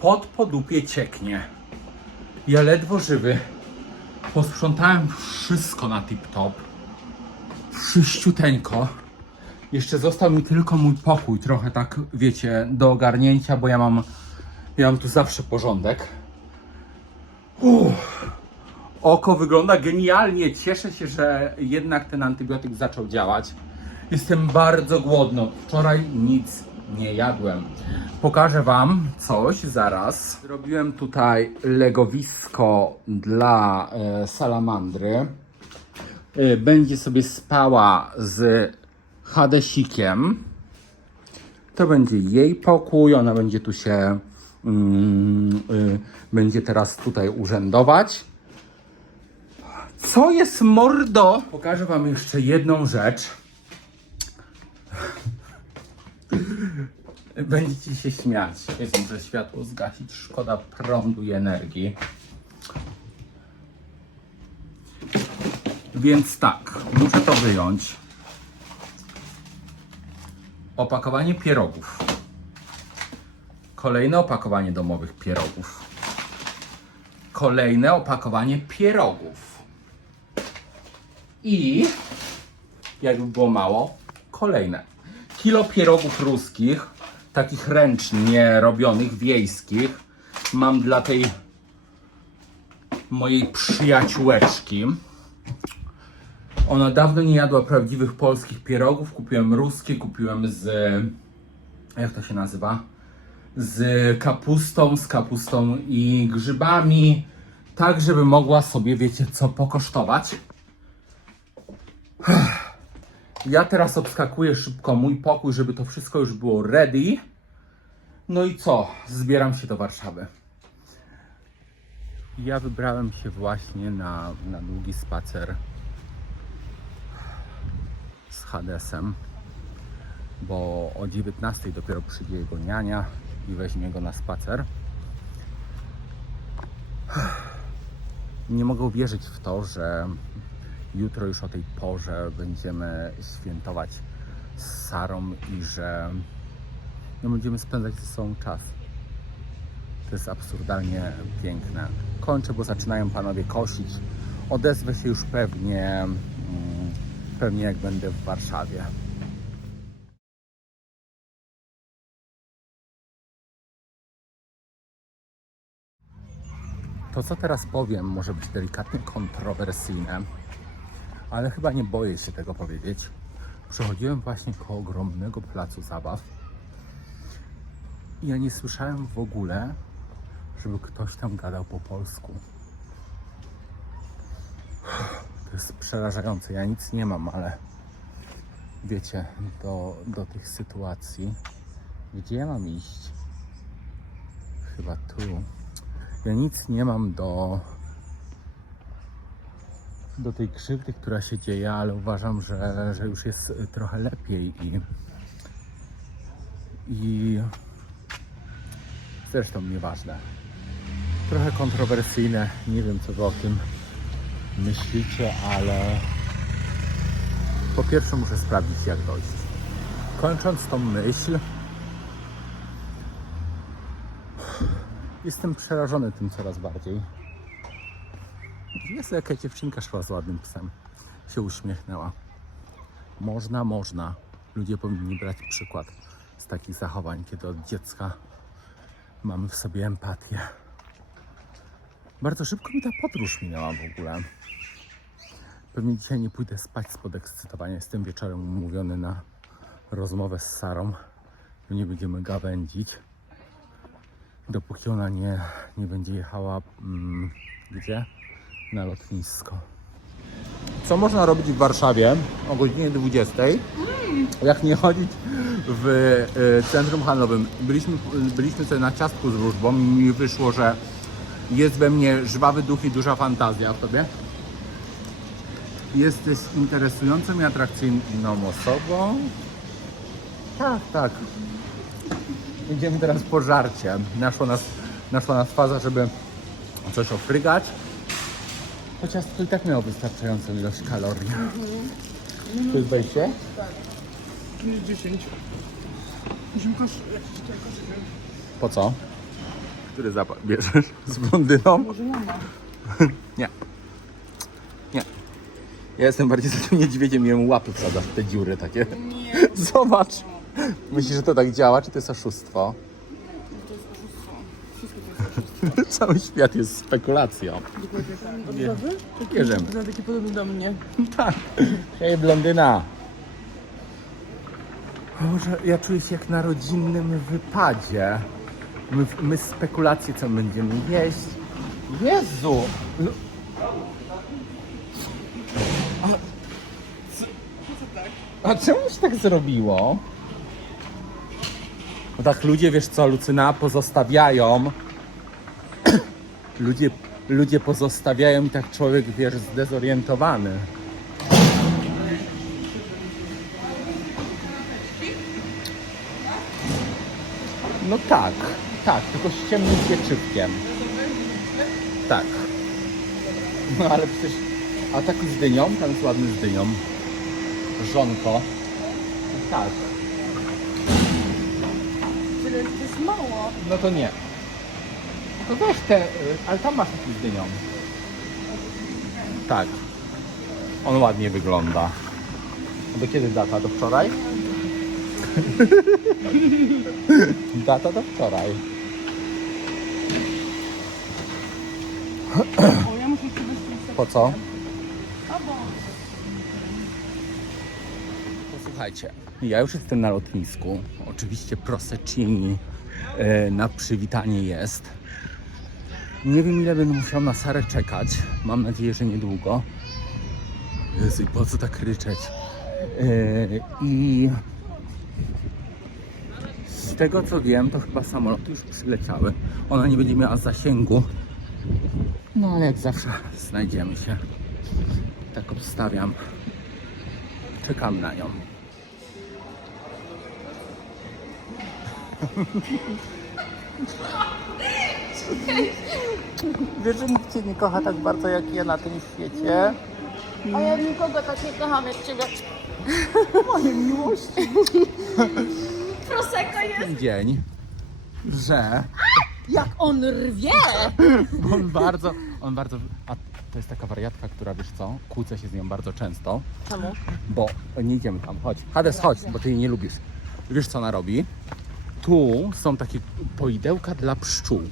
Pod podupie cieknie. Ja ledwo żywy. Posprzątałem wszystko na tip-top. Wszyściuteńko. Jeszcze został mi tylko mój pokój, trochę tak, wiecie, do ogarnięcia, bo ja mam, ja mam tu zawsze porządek. Uff. Oko wygląda genialnie. Cieszę się, że jednak ten antybiotyk zaczął działać. Jestem bardzo głodny. Wczoraj nic nie jadłem. Pokażę Wam coś zaraz. Zrobiłem tutaj legowisko dla e, salamandry. E, będzie sobie spała z Hadesikiem. To będzie jej pokój. Ona będzie tu się. Mm, y, będzie teraz tutaj urzędować. Co jest mordo? Pokażę wam jeszcze jedną rzecz. Będziecie się śmiać. Jest muszę światło zgasić. Szkoda prądu i energii. Więc tak, muszę to wyjąć. Opakowanie pierogów. Kolejne opakowanie domowych pierogów. Kolejne opakowanie pierogów. I jakby było mało, kolejne. Kilo pierogów ruskich, takich ręcznie robionych, wiejskich. Mam dla tej mojej przyjaciółeczki. Ona dawno nie jadła prawdziwych polskich pierogów. Kupiłem ruskie, kupiłem z. Jak to się nazywa? Z kapustą, z kapustą i grzybami. Tak, żeby mogła sobie, wiecie co, pokosztować. Ja teraz obskakuję szybko mój pokój, żeby to wszystko już było ready. No i co? Zbieram się do Warszawy. Ja wybrałem się właśnie na, na długi spacer z Hadesem, bo o 19 dopiero przyjdzie jego niania i weźmie go na spacer. Nie mogę uwierzyć w to, że jutro już o tej porze będziemy świętować z Sarą i że no, będziemy spędzać ze sobą czas. To jest absurdalnie piękne. Kończę, bo zaczynają panowie kosić. Odezwę się już pewnie, mm, pewnie jak będę w Warszawie. To, co teraz powiem, może być delikatnie kontrowersyjne, ale chyba nie boję się tego powiedzieć. Przechodziłem właśnie koło ogromnego placu zabaw i ja nie słyszałem w ogóle, żeby ktoś tam gadał po polsku. To jest przerażające. Ja nic nie mam, ale wiecie, do, do tych sytuacji, gdzie ja mam iść? Chyba tu. Ja nic nie mam do do tej krzywdy, która się dzieje, ale uważam, że, że już jest trochę lepiej i i zresztą nieważne. Trochę kontrowersyjne, nie wiem co wy o tym myślicie, ale po pierwsze muszę sprawdzić jak dojść. Kończąc tą myśl, jestem przerażony tym coraz bardziej. Jest jakaś dziewczynka szła z ładnym psem. Się uśmiechnęła. Można, można. Ludzie powinni brać przykład z takich zachowań, kiedy od dziecka mamy w sobie empatię. Bardzo szybko mi ta podróż minęła w ogóle. Pewnie dzisiaj nie pójdę spać z podekscytowania. Jestem wieczorem umówiony na rozmowę z Sarą. Nie będziemy gawędzić. Dopóki ona nie, nie będzie jechała mm, gdzie? Na lotnisko. Co można robić w Warszawie o godzinie 20? Jak nie chodzić w y, centrum handlowym. Byliśmy, byliśmy sobie na ciastku z wróżbą i mi wyszło, że jest we mnie żwawy duch i duża fantazja w tobie. Jesteś interesującą i atrakcyjną osobą. Tak, tak. Idziemy teraz po żarcie. Naszła nas, naszła nas faza, żeby coś ofrygać. Chociaż to i tak miało wystarczającą ilość kalorii. To jest wejście? Minus 10. Musimy kosz... jakiś tutaj koszyk. Po co? Który zapach bierzesz? Z blondyną? Może ja mam. Nie. Nie. Ja jestem bardziej za tym niedźwiedziem i jemu łapy wsadzasz w te dziury takie. Nie, Zobacz. Myślisz, że to tak działa, czy to jest oszustwo? to jest oszustwo. Wszystko to jest Cały świat jest spekulacją. oszustwo. Odrowy? Bierzemy. Za taki podobny do mnie. Tak. Hej, blondyna. Boże, ja czuję się jak na rodzinnym wypadzie. My, my spekulacje, co będziemy jeść. Jezu! No. A, co, a czemu się tak zrobiło? No tak ludzie, wiesz co, Lucyna, pozostawiają ludzie, ludzie pozostawiają i tak człowiek, wiesz, zdezorientowany. No tak, tak, tylko z ciemnym pieczykiem. Tak. No ale przecież, a taki z dynią, tam jest ładny z dynią. Żonko. Tak, Tyle, to jest mało. no to nie. To weź te, y, ale tam masz taki z dynią. Tak. On ładnie wygląda. Do kiedy data? Do wczoraj? data do wczoraj. O, ja muszę jeszcze bez Po co? Posłuchajcie, ja już jestem na lotnisku. Oczywiście Prosecini e, na przywitanie jest. Nie wiem ile będę musiał na Sarę czekać. Mam nadzieję, że niedługo. Jezu, po co tak ryczeć? E, I z tego co wiem, to chyba samoloty już przyleciały. Ona nie będzie miała zasięgu. No ale jak zawsze znajdziemy się. Tak obstawiam. Czekam na nią. Wiesz, że nikt Cię nie kocha tak bardzo jak ja na tym świecie. A ja nikogo tak nie kocham jak ciebie. Moje miłości. Prosecco jest. Ten dzień, że Jak on rwie! on bardzo, on bardzo, a to jest taka wariatka, która wiesz co, kłócę się z nią bardzo często, Czemu? bo nie idziemy tam, chodź. Hades, chodź, bo Ty jej nie lubisz. Wiesz co ona robi? Tu są takie poidełka dla pszczół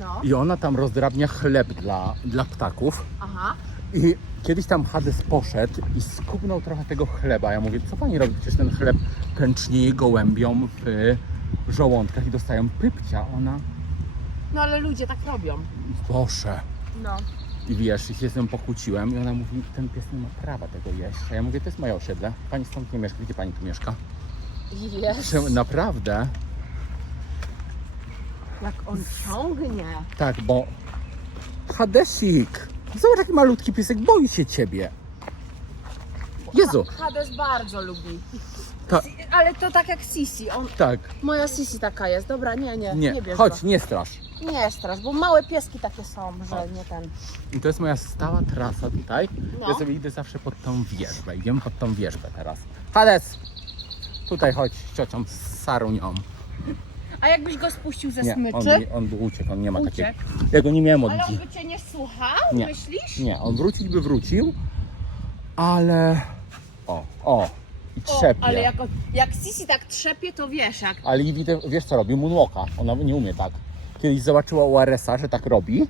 No. i ona tam rozdrabnia chleb dla, dla ptaków. Aha. I kiedyś tam Hades poszedł i skubnął trochę tego chleba. Ja mówię, co pani robi? Przecież ten chleb pęcznieje gołębiom w żołądkach i dostają pypcia. Ona, No ale ludzie tak robią. Boże. No. I wiesz, i się z nią pokłóciłem i ona mówi, ten pies nie ma prawa tego jeść. A ja mówię, to jest moje osiedle. Pani stąd nie mieszka. Gdzie pani tu mieszka? Czemu- Naprawdę? Jak on ciągnie. Tak, bo Hadesik! Zobacz, jaki malutki piesek, boi się ciebie. Jezu, Hades bardzo lubi. Ta- Ale to tak jak Sisi. On, tak, moja Sisi taka jest. Dobra, nie, nie. nie, bierz chodź, Go. nie strasz. Nie strasz, bo małe pieski takie są, że nie ten. I to jest moja stała trasa tutaj. No. Ja sobie idę zawsze pod tą wieżbę. Idziemy pod tą wieżbę teraz. Hades! Tutaj chodź z ciocią, z Sarunią. A jakbyś go spuścił ze Nie, on, smyczy? nie- on by uciekł, on nie ma takiego. Ja go nie miałem od Ale on by cię nie słuchał, Nie. myślisz? Nie, on wrócić by wrócił, ale... O, o, i O, trzepie. ale jak, on- jak Sisi tak trzepie, to wiesz jak. Ale i widzę, wiesz co robi? Moonwalka. Ona nie umie tak. Kiedyś zobaczyła u Aresa, że tak robi.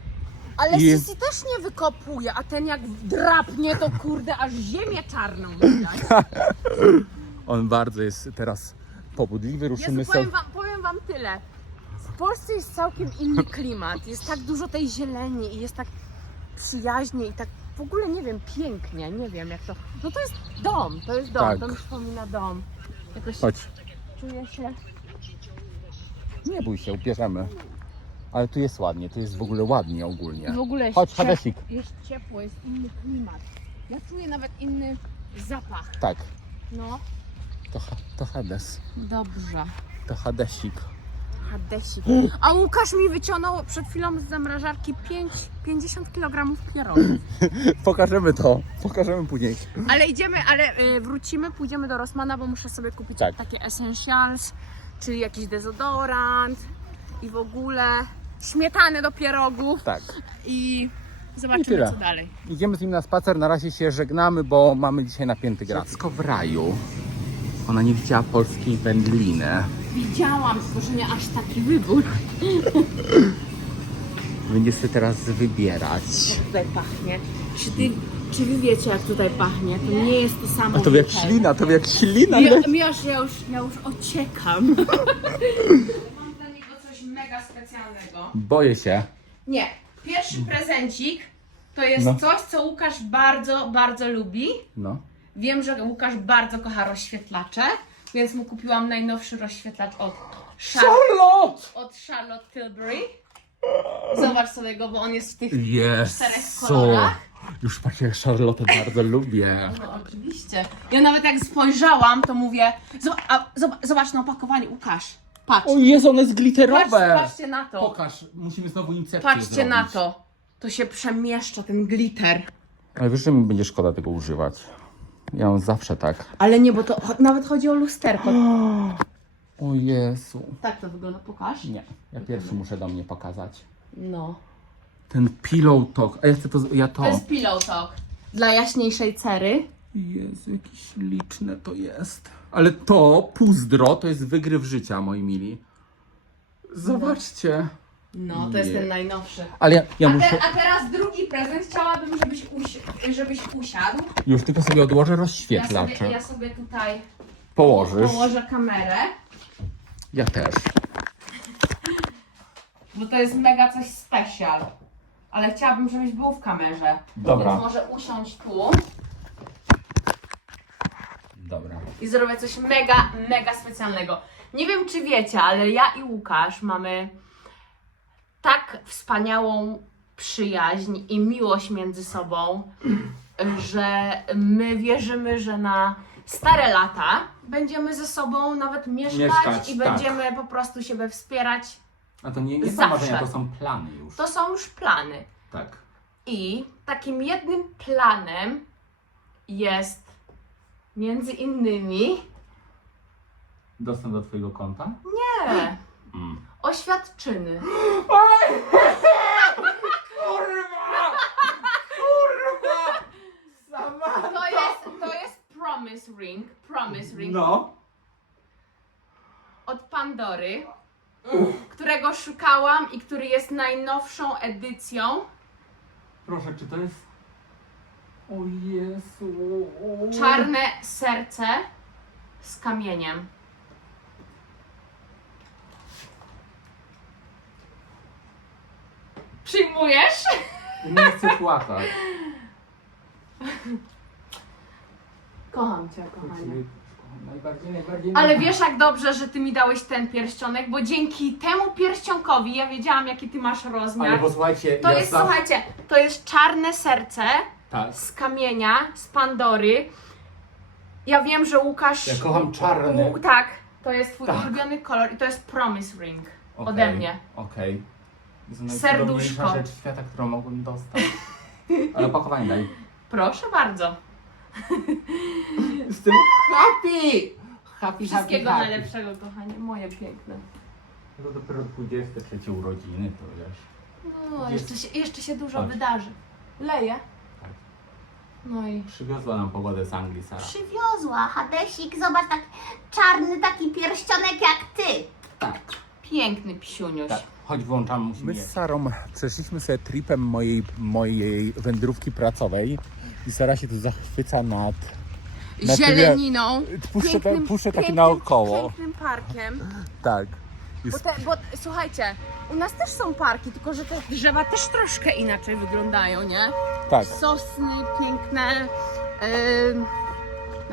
Ale I- Sisi też nie wykopuje, a ten jak drapnie, to kurde, aż ziemię czarną widać. On bardzo jest teraz pobudliwy, ruszymy sobie. powiem wam, powiem wam tyle. W Polsce jest całkiem inny klimat. Jest tak dużo tej zieleni i jest tak przyjaźnie i tak w ogóle nie wiem, pięknie, nie wiem jak to. No to jest dom, to jest dom, Tak. to mi przypomina dom. Jakoś Chodź. czuję się. Nie bój się, ubierzemy. Ale tu jest ładnie, tu jest w ogóle ładnie ogólnie. W ogóle jest, Chodź, ciep- Hadesik. jest ciepło, jest inny klimat. Ja czuję nawet inny zapach. Tak, No, to, Ha- to Hades. dobrze. To Hadesik. Hadesik. A Łukasz mi wyciągnął przed chwilą z zamrażarki 5, 50 kg pierogów. Pokażemy to, pokażemy później. Ale idziemy, ale y, wrócimy, pójdziemy do Rossmana, bo muszę sobie kupić Tak. takie essentials, czyli jakiś dezodorant i w ogóle śmietany do pierogów Tak. i I zobaczymy tyle. co dalej. Idziemy z nim na spacer, na razie się żegnamy, bo mamy dzisiaj napięty graf. Dziecko w raju. Ona nie widziała polskiej wędliny. Widziałam, tylko że nie aż taki wybór. Będzie sobie teraz wybierać. Tutaj pachnie. Czy, ty, czy wy wiecie jak tutaj pachnie? To nie jest to samo. A to jak tutaj. ślina, to jak ślina. Ja, ja, już, ja, już, ja już ociekam. Mam dla niego coś mega specjalnego. Boję się. Nie, pierwszy prezencik to jest No. coś, co Łukasz bardzo, bardzo lubi. No. Wiem, że Łukasz bardzo kocha rozświetlacze, więc mu kupiłam najnowszy rozświetlacz od, Char- Charlotte! od Charlotte Tilbury. Zobacz sobie go, bo on jest w tych czterech Jezu. kolorach. Już patrzę, jak Charlotte bardzo lubię. No oczywiście. Ja nawet jak spojrzałam, to mówię, "Zob- a, zob- zobacz na opakowanie, Łukasz. Patrz. O Jezu, one jest Patrz, glitterowe. patrzcie na to. Pokaż, musimy znowu incepcję Patrzcie zrobić. na to. To się przemieszcza, ten glitter. Ale wiesz, że mi będzie szkoda tego używać. Ja mam zawsze tak. Ale nie, bo to cho- nawet chodzi o lusterko. O Jezu. Tak to wygląda, pokaż. Nie, ja pierwszy muszę do mnie pokazać. No. Ten pillow talk. A ja chcę to, ja to. To jest pillow talk. Dla jaśniejszej cery. Jezu, jakieś liczne to jest. Ale to, puzdro, to jest wygryw życia, moi mili. Zobaczcie. No, to jest ten najnowszy. Ale ja, ja A, muszę... te, a teraz drugi prezent. Chciałabym, żebyś, usi- żebyś usiadł. Już tylko sobie odłożę Ja rozświetlacz. sobie, ja sobie tutaj Położysz. położę kamerę. Ja też. Bo to jest mega coś special. Ale chciałabym, żebyś był w kamerze. Dobra. Więc może usiąść tu Dobra. i zrobię coś mega, mega specjalnego. Nie wiem, czy wiecie, ale ja i Łukasz mamy tak wspaniałą przyjaźń i miłość między sobą, że my wierzymy, że na stare lata będziemy ze sobą nawet mieszkać, Mieszkać, i tak. będziemy po prostu siebie wspierać. A to nie, nie są Zawsze. marzenia, to są plany już. To są już plany. Tak. I takim jednym planem jest między innymi Dostęp do twojego konta? nie, Mm. oświadczyny. Kurwa! Kurwa! Sama! To jest, to jest promise ring, promise ring No. od Pandory, którego szukałam i który jest najnowszą edycją. Proszę, czy to jest... O Jezu. Czarne serce z kamieniem. Przyjmujesz? Nie chcę płakać. Kocham cię, kochanie. Najbardziej, najbardziej... Ale wiesz jak dobrze, że ty mi dałeś ten pierścionek, bo dzięki temu pierścionkowi ja wiedziałam jaki ty masz rozmiar. Ale posłuchajcie, To ja jest, za- słuchajcie, to jest czarne serce Tak. z kamienia, z Pandory. Ja wiem, że Łukasz... Ja kocham czarny. Tak, to jest twój Tak. ulubiony kolor i to jest promise ring Okej, ode mnie. Okej. To jest Serduszko. rzecz świata, którą mogłem dostać. Ale opakowanie daj. Proszę bardzo. Jestem happy! Happy, Wszystkiego happy, happy. najlepszego, kochanie. Moje piękne. To dopiero 23 urodziny, to wiesz. No, jeszcze się, jeszcze się dużo Chodź. wydarzy. Leje. Tak. No i... Przywiozła nam pogodę z Anglii, Sara. Przywiozła Hadesik, zobacz, tak czarny taki pierścionek jak ty. Tak. Piękny psiuniuś. Tak, chodź włączamy, musimy My z Sarą przeszliśmy sobie tripem mojej, mojej wędrówki pracowej i Sara się tu zachwyca nad... Na tyle- Zieleniną. Puszczę, to, pięknym- puszczę tak pięknym- naokoło. Pięknym parkiem. Tak. Bo, Jest, te, bo słuchajcie, u nas też są parki, tylko że te drzewa też troszkę inaczej wyglądają, nie? tak. Sosny piękne. Yy,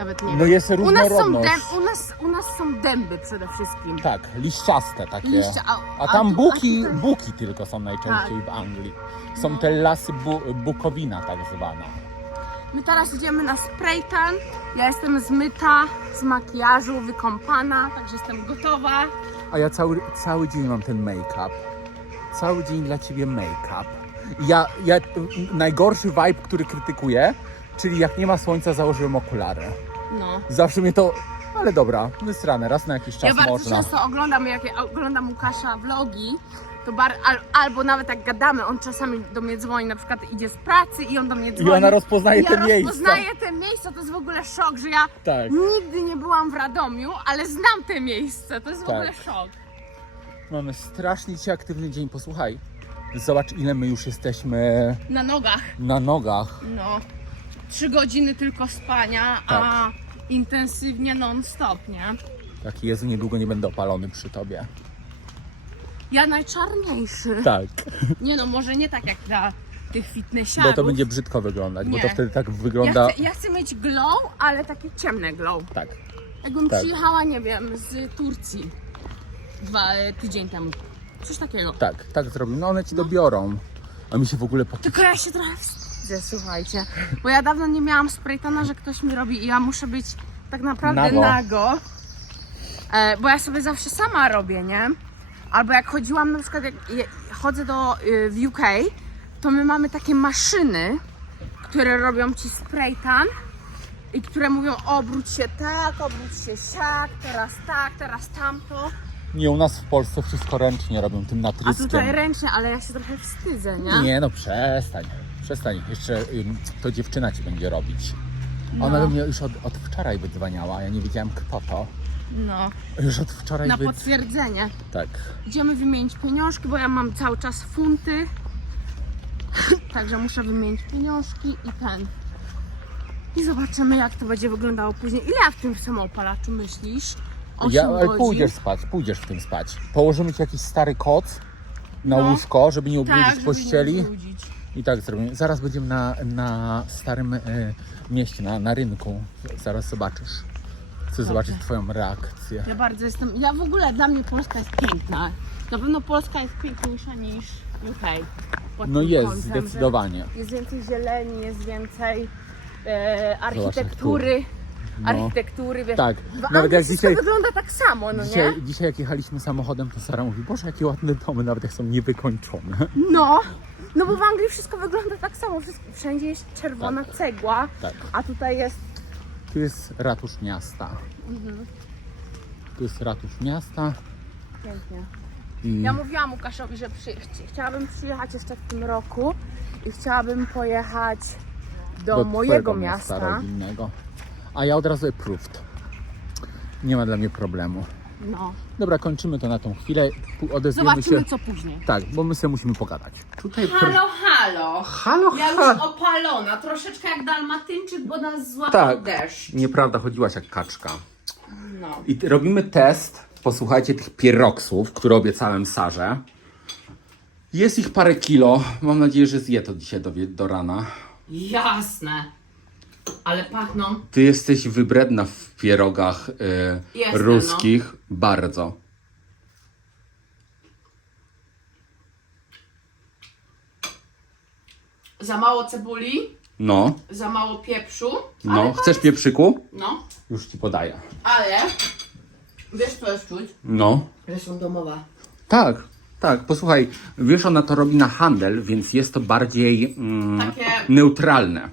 nawet nie No wiem. jest U nas, są różnorodność. dęb, u, nas, u nas są dęby przede wszystkim. Tak, liściaste takie. Liście, a, A tam tu- buki, a tu- buki tylko są najczęściej Tak. w Anglii. Są te lasy bu, bukowina tak zwana. My teraz idziemy na spraytan. Ja jestem zmyta z makijażu, wykąpana, także jestem gotowa. A ja cały, cały dzień mam ten make-up. Cały dzień dla ciebie make-up. Ja, ja najgorszy vibe, który krytykuję, czyli jak nie ma słońca, założyłem okulary. No. Zawsze mnie to Ale dobra, wysrane, raz na jakiś czas Ja bardzo można. często oglądam, jak ja oglądam Łukasza vlogi, to bar, al, albo nawet jak gadamy, on czasami do mnie dzwoni, na przykład idzie z pracy i on do mnie dzwoni. ona rozpoznaje I te ja miejsca. rozpoznaję te miejsca, to jest w ogóle szok, że ja Tak. nigdy nie byłam w Radomiu, ale znam te miejsce, to jest w Tak. ogóle szok. Mamy strasznie dzisiaj aktywny dzień, posłuchaj. Zobacz ile my już jesteśmy Na nogach, na nogach. no. Trzy godziny tylko spania, a Tak. Intensywnie non-stop, nie? Tak, Jezu, niedługo nie będę opalony przy tobie. Ja najczarniejszy. Tak, Nie no, może nie tak jak dla tych fitnessiarów. bo to będzie brzydko wyglądać, bo Nie. to wtedy tak Ja wygląda... chcę, ja chcę mieć glow, ale takie ciemne glow. Tak, Jakbym Tak. przyjechała, nie wiem, z Turcji dwa e, tydzień temu. Coś takiego. tak, tak zrobimy. No one ci dobiorą. A mi się w ogóle po... Tylko ja się trochę wstydzę, słuchajcie. Bo ja dawno nie miałam spraytana, że ktoś mi robi i ja muszę być tak naprawdę Nago. nago. E, bo ja sobie zawsze sama robię, nie? Albo jak chodziłam, na przykład jak chodzę do y, w UK, to my mamy takie maszyny, które robią ci spraytan i które mówią obróć się tak, obróć się siak, teraz tak, teraz tamto. Nie, u nas w Polsce wszystko ręcznie robią tym A natryskiem. tutaj ręcznie, ale ja się trochę wstydzę, nie? Nie no, przestań. Przestań. Jeszcze ym, to dziewczyna ci będzie robić. Ona No. do mnie już od, od wczoraj wydzwaniała, ja nie wiedziałem kto to. No, Już od wczoraj na wydz... potwierdzenie. Tak. Idziemy wymienić pieniążki, bo ja mam cały czas funty. Także muszę wymienić pieniążki i ten. I zobaczymy, jak to będzie wyglądało później. Ile ja w tym samoopalaczu myślisz? 8 Ja, ale godzin? pójdziesz spać, pójdziesz w tym spać. Położymy ci jakiś stary koc na No. łóżko, żeby nie ubrudzić tak, żeby pościeli. Nie ubrudzić. I tak zrobimy. Zaraz będziemy na, na starym e, mieście, na, na rynku. Zaraz zobaczysz. Chcę zobaczyć twoją reakcję. Ja bardzo jestem. Ja w ogóle dla mnie Polska jest piękna. Na pewno Polska jest piękniejsza niż UK. pod No tym jest, kątem, że zdecydowanie. Jest więcej zieleni, jest więcej e, architektury. No. Architektury, wiesz. Tak, W nawet jak wszystko dzisiaj- wygląda tak samo, no nie? Dzisiaj, dzisiaj jak jechaliśmy samochodem, to Sara mówi, Boże, jakie ładne domy, nawet jak są niewykończone. No, no bo w Anglii wszystko wygląda tak samo. Wszystko, wszędzie jest czerwona cegła, Tak. a tutaj jest. Tu jest ratusz miasta. Mhm. Tu jest ratusz miasta Pięknie. i Ja mówiłam Łukaszowi, że przy, chci- chciałabym przyjechać jeszcze w tym roku i chciałabym pojechać do, do mojego miasta. rodzinnego. A ja od razu approved. Nie ma dla mnie problemu. No. Dobra, kończymy to na tą chwilę. Pu- Odezwiemy Zobaczymy się. co później. Tak, bo my sobie musimy pogadać. Tutaj pr- Halo, halo. Halo, Ja już halo. opalona, troszeczkę jak dalmatyńczyk, bo nas złapał Tak, deszcz. nieprawda, chodziłaś jak kaczka. No. I t- robimy test, posłuchajcie, tych pieroksów, które obiecałem Sarze. Jest ich parę kilo. Mam nadzieję, że zje to dzisiaj do, wie- do rana. Jasne. Ale pachną. Ty jesteś wybredna w pierogach y, Jestem, ruskich. Bardzo. Za mało cebuli, No, za mało pieprzu. no. Chcesz pieprzyku? No, Już ci podaję. ale wiesz co jest czuć? No. Że są domowe. Tak, tak. Posłuchaj, wiesz, ona to robi na handel, więc jest to bardziej mm, Takie- neutralne.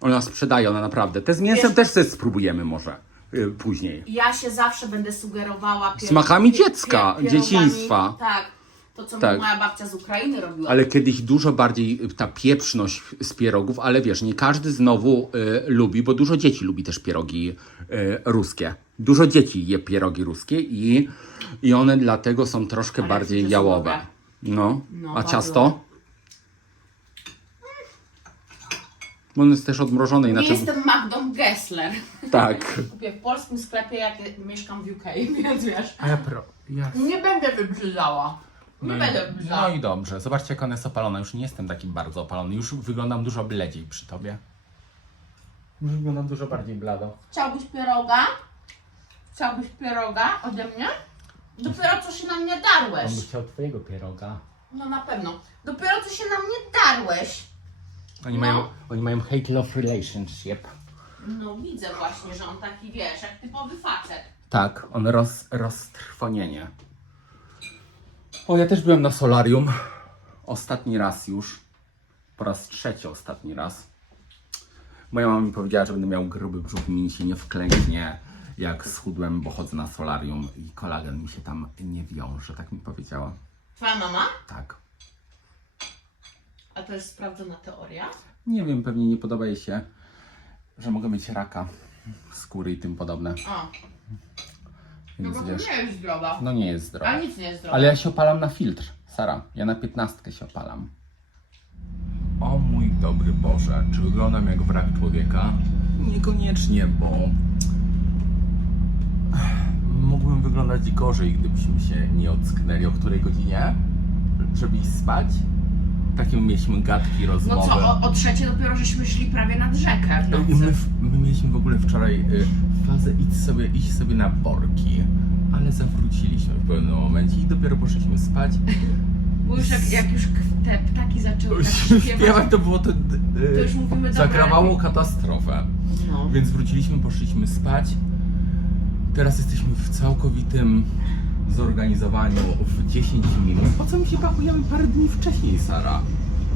Ona sprzedaje, ona naprawdę. Te z mięsem Wiesz- też sobie spróbujemy może y, później. Ja się zawsze będę sugerowała pier- Smakami dziecka, pierogami. dzieciństwa. Tak. To, co Tak. moja babcia z Ukrainy robiła. Ale kiedyś dużo bardziej y, ta pieprzność z pierogów, ale wiesz, nie każdy znowu y, lubi, bo dużo dzieci lubi też pierogi y, ruskie. Dużo dzieci je pierogi ruskie i, i one dlatego są troszkę Ale bardziej przecież jałowe. dobre. No. No, A bardzo. ciasto? Bo ono jest też odmrożone Nie inaczej. jestem Magdą Gessler. Tak. Kupię w polskim sklepie, jak mieszkam w UK, więc wiesz. A ja pro... Ja... Nie będę wybrzydzała. Nie No, będę no i dobrze. Zobaczcie, jak ona jest opalona. Już nie jestem taki bardzo opalony. Już wyglądam dużo bledziej przy tobie. Już wyglądam dużo bardziej blado. Chciałbyś pieroga? Chciałbyś pieroga ode mnie? Dopiero co się na mnie darłeś. On by chciał twojego pieroga. No na pewno. Dopiero co się na mnie darłeś. Oni, No. mają, oni mają hate-love relationship. No widzę właśnie, że on taki wiesz, jak typowy facet. Tak, on roz, roztrwonienie. O, ja też byłem na solarium. Ostatni raz już. Po raz trzeci ostatni raz. Moja mama mi powiedziała, że będę miał gruby brzuch, mi się nie wklęknie. jak schudłem, bo chodzę na solarium i kolagen mi się tam nie wiąże, tak mi powiedziała. Twoja mama? Tak. A to jest sprawdzona teoria? Nie wiem, pewnie nie podoba jej się, że mogę mieć raka skóry i tym podobne. A, Więc wiesz, jest zdrowa. no nie jest zdrowe. nic nie jest zdrowe. Ale ja się opalam na filtr, Sara. Ja na piętnastkę się opalam. O mój dobry Boże, czy wyglądam jak wrak człowieka? Niekoniecznie, bo mógłbym wyglądać gorzej, gdybyśmy się nie ocknęli. O której godzinie? Żeby iść spać? Takie mieliśmy gadki, No rozmowy. co, o, o trzeciej dopiero żeśmy szli prawie nad rzekę w I my, nocy. my mieliśmy w ogóle wczoraj y, fazę iść sobie, iść sobie na borki, ale zawróciliśmy w pewnym momencie i dopiero poszliśmy spać. Bo już jak, jak już k- te ptaki zaczęły tak Śpiewać śpiewać, to było to, to już mówimy dobra. zagrawało katastrofę. No. Więc wróciliśmy, poszliśmy spać. Teraz jesteśmy w całkowitym zorganizowaniu w 10 minut. Po co my się pakujemy parę dni wcześniej, Sara?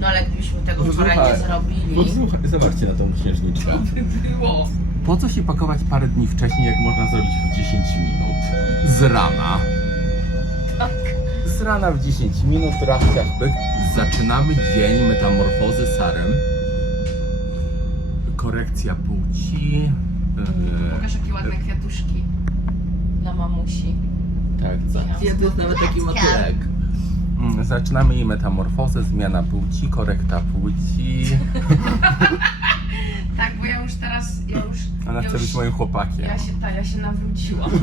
no ale gdybyśmy tego No wczoraj nie zrobili, Posłuchaj, zobaczcie na tą księżniczkę. by było. Po co się pakować parę dni wcześniej, jak można zrobić w 10 minut? Z rana. Tak. Z rana w 10 minut, rachciach pyk. Zaczynamy dzień metamorfozy Sarem. Korekcja płci. Pokaż jakie ładne kwiatuszki dla mamusi. Tak, za- Ja to jest nawet taki motylek. Mm, Zaczynamy jej metamorfozę, zmiana płci, korekta płci. Tak, bo ja już teraz, ja już... Ona ja chce już, być moim chłopakiem. Ja się, ta, ja się nawróciłam.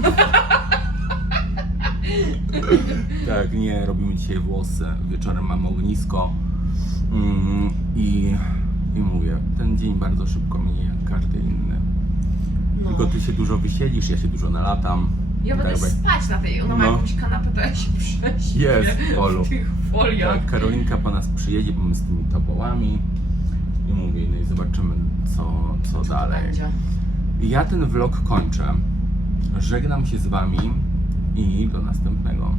Tak, nie, robimy dzisiaj włosy. Wieczorem mamy ognisko. Mm, i, I mówię, ten dzień bardzo szybko minie jak każdy inny. No. Tylko ty się dużo wysielisz, ja się dużo nalatam. Ja będę Tak, spać na tej, ona ma No. jakąś kanapę, to ja się prześpię Jest, Polu. w tych foliach. Tak, Karolinka po nas przyjedzie, bo my z tymi tobołami. I mówię, no i zobaczymy, co, co dalej. Będzie. Ja ten vlog kończę. Żegnam się z wami i do następnego.